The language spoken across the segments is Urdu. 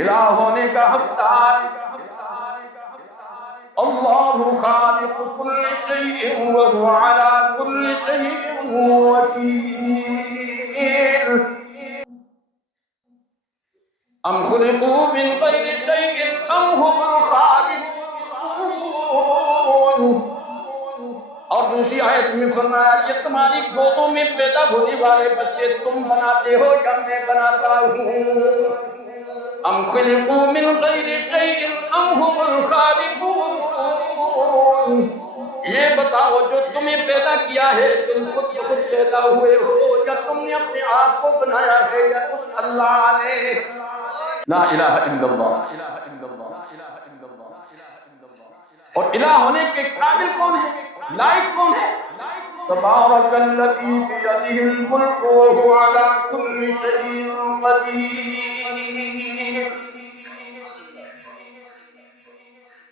الہ ہونے کا حقدار اللہ خالق کل شیء وهو على كل شيء وکیل ام خلقوا من غیر شیء ام هم الخالقون. اور دوسری آیت میں فرمایا یہ تمہاری گودوں میں پیدا ہونے والے بچے تم بناتے ہو یا میں بناتا ہوں. ام خلقوا من غیر شیء ام هم الخالقون. یہ بتاؤ جو تمہیں پیدا کیا ہے تم خود بخود پیدا ہوئے ہو یا تم نے اپنے آپ کو بنایا ہے یا اس اللہ نے. لا الہ الا اللہ. اور الہ ہونے کے قابل کون ہے، لائق کون ہے؟ تبارک الذی بیدہ الملک وہو علی کل شیء قدیر.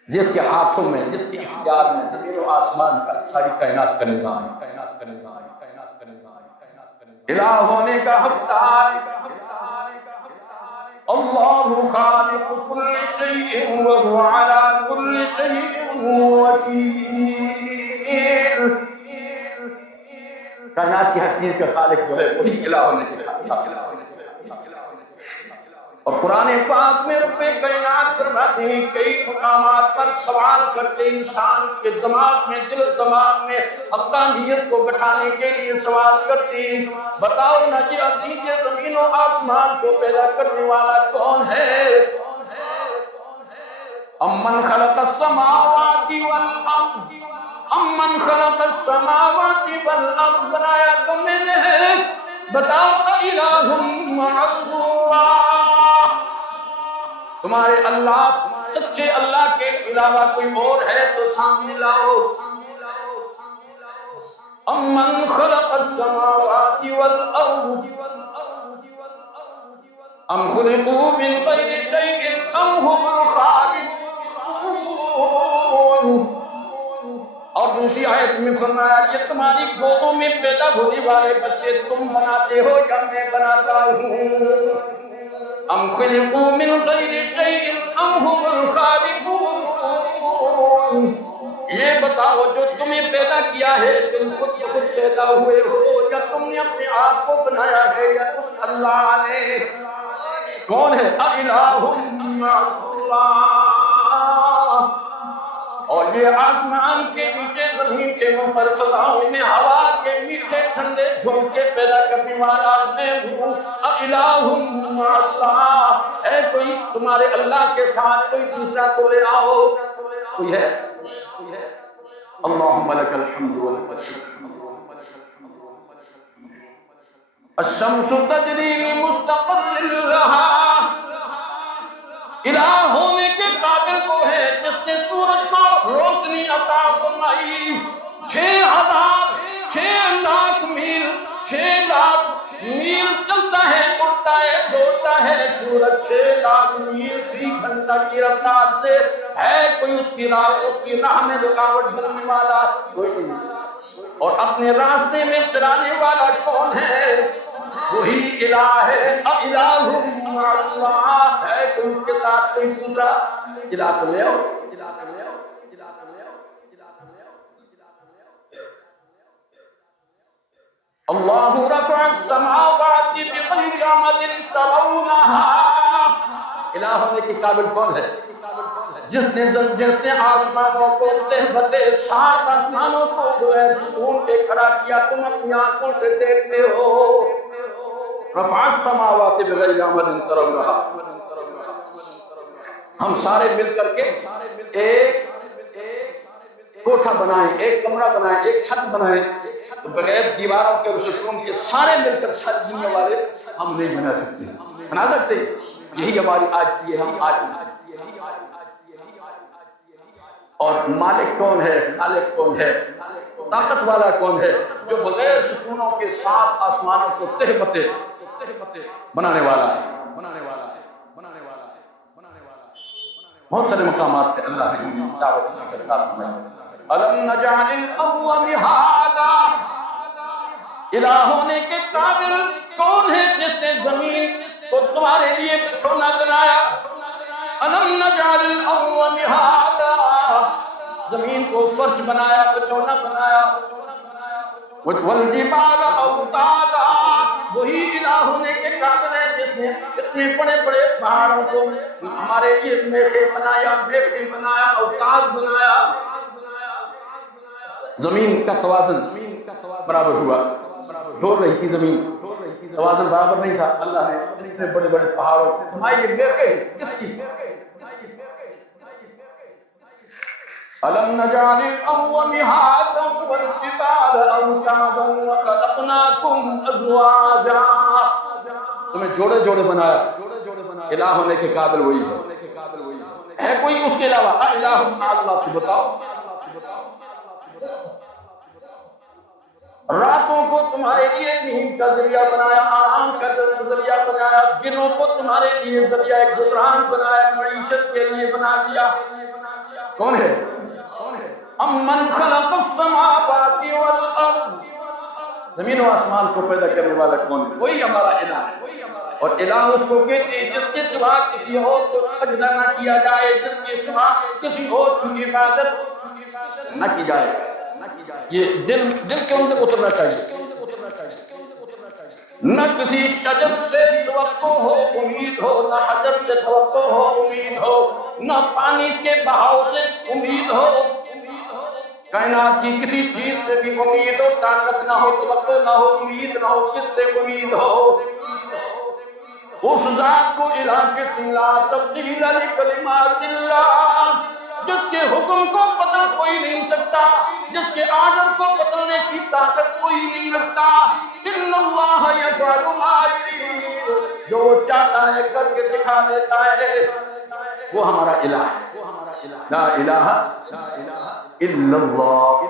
جس کے ہاتھوں میں، جس کے اختیار میں زمین و آسمان کا ساری کائنات کا نظام، الہ ہونے کا حقدار اللہ خالق کل شیء وهو على كل شیء وکیل. کائنات کی ہر چیز کا خالق جو ہے وہی الہ ہونے کے قابل. اور قرآن پاک میں رب کائنات فرماتے ہیں کئی مقامات پر سوال کرتے انسان کے دماغ میں، دل دماغ میں حقانیت کو بٹھانے کے لیے سوال کرتے ہیں بتاؤ نا یہ عظیم زمین و آسمان کو پیدا کرنے والا کون ہے؟ امن خلق السماوات والارض، امن خلق السماوات والارض بنایا تو میں نے ہے. بتاؤ الہ مع اللہ، تمہارے اللہ سچے اللہ کے علاوہ کوئی اور ہے تو سامنے لاؤ. امن خلق السماوات والارض ام خلقوا من غیر شیء ام هم الخالقون. اور دوسری آیت میں فرمایا یہ تمہاری گودوں میں پیدا ہونے والے بچے تم بناتے ہو یا میں بناتا ہوں. ام خلقوا من غیر شیء ام هم الخالقون. یہ بتاؤ جو تمہیں پیدا کیا ہے تم خود بخود پیدا ہوئے ہو یا تم نے اپنے آپ کو بنایا ہے یا اس اللہ نے. کون ہے؟ الہ مع اللہ. اور یہ آسمان کے نیچے زمین کے اوپر فضاؤں میں ہوا کے نیچے ٹھنڈے جھونکے پیدا کرنے والا میں ہوں. الہ مع اللہ. ہے کوئی تمہارے اللہ کے ساتھ کوئی دوسرا تو لے آؤ. کوئی ہے؟ اللہم لک الحمد ولک الشکر. الشمس تجری لمستقر لہا. الہ ہونے کے قابل وہ ہے جس نے سورج کو روشنی عطا فرمائی. 6,000 میل 6 لاکھ میل چلتا ہے، اڑتا ہے، دوڑتا ہے سورج 6 لاکھ میل فی گھنٹہ کی رفتار سے. ہے کوئی اس کی راہ میں رکاوٹ بننے والا؟ کوئی نہیں. اور اپنے راستے میں چلانے والا کون ہے؟ وہی الہ ہے. الہ مع اللہ. ہے کوئی اس کے ساتھ کوئی دوسرا؟ الہ تو لے آؤ. اللہ رفع السماوات بغیر عمد ترونہا. الہ ہونے کے قابل کون ہے؟ جس نے آسمانوں کو تہبتے 7 آسمانوں کو بغیر سکون کے کھڑا کیا تم اپنی آنکھوں سے دیکھتے ہو. رفع السماوات بغیر عمد ترونہا. ہم سارے مل کر کے ایک کوٹھا بنائیں، ایک کمرہ بنائیں، ایک چھت بنائیں تو بغیر دیواروں کے اور ستونوں کے سارے مل کر ساری دنیا والے ہم نہیں بنا سکتے. بنا سکتے؟ یہی ہماری عاجزی ہے. ہم عاجز ہیں. اور مالک کون ہے؟ خالق کون ہے؟ طاقت والا کون ہے؟ جو بغیر ستونوں کے 7 آسمانوں کو تہبتے بنانے والا ہے. بہت سارے مقامات پہ اللہ نے دعوت ذکر کا فرمایا. الم نجعل الارض مہادا. الہ ہونے کے قابل کون ہے جس نے زمین کو تمہارے لیے بچھونا بنایا؟ زمین کو فرش بنایا، بچھونا بنایا، والجبال اوتادا، وہی الہ ہونے کے قابل ہے جس نے اتنے بڑے بڑے پہاڑوں کو ہمارے لیے میں سے بنایا، بے سے بنایا، اوتاد بنایا۔ زمین کا توازن برابر ہوا، ڈول رہی تھی زمین، توازن برابر نہیں تھا، اللہ نے اتنے بڑے بڑے پہاڑوں ہماری یہ بے کس کی؟ أَلَمْ نَجْعَلِ الْأَرْضَ مِهَادًا وَالْجِبَالَ أَوْتَادًا وَخَلَقْنَاكُمْ أَزْوَاجًا۔ تمہیں جوڑے جوڑے بنایا، الہ ہونے کے قابل وہی ہے کوئی اس کے علاوہ؟ الہ اللہ سے بتاؤ۔ راتوں کو تمہارے لیے نیند کا ذریعہ بنایا، آرام کا ذریعہ بنایا، دنوں کو تمہارے لیے ذریعہ گزران بنایا، معیشت کے لیے بنا دیا۔ کون ہے؟ امن خلق السماوات والارض، زمین و آسمان کو پیدا کرنے والا کون ہے؟ وہی ہمارا الہ ہے۔ اور الہ اس کو کہتے ہیں جس کے سوا کسی اور کو سجدہ نہ کیا جائے، جس کے سوا کسی اور کی عبادت نہ کی جائے۔ یہ دل کے اندر اترنا چاہیے۔ نہ کسی شجر سے توقع ہو امید ہو، نہ حجر سے توقع ہو امید ہو، نہ پانی کے بہاؤ سے امید ہو، کائنات کی کسی چیز سے بھی امید ہو، طاقت نہ ہو، توقع نہ ہو، امید نہ ہو، کس سے امید ہو؟ اس ذات کو الہ کے لا تبدیل لکلمات اللہ، جس کے حکم کو بدل کوئی نہیں سکتا، جس کے آرڈر کو بدلنے کی طاقت کوئی نہیں رکھتا۔ ان اللہ یفعل ما یرید، جو چاہتا ہے کر کے دکھا دیتا ہے، وہ ہمارا الہ ہے۔ لا الہ الا اللہ۔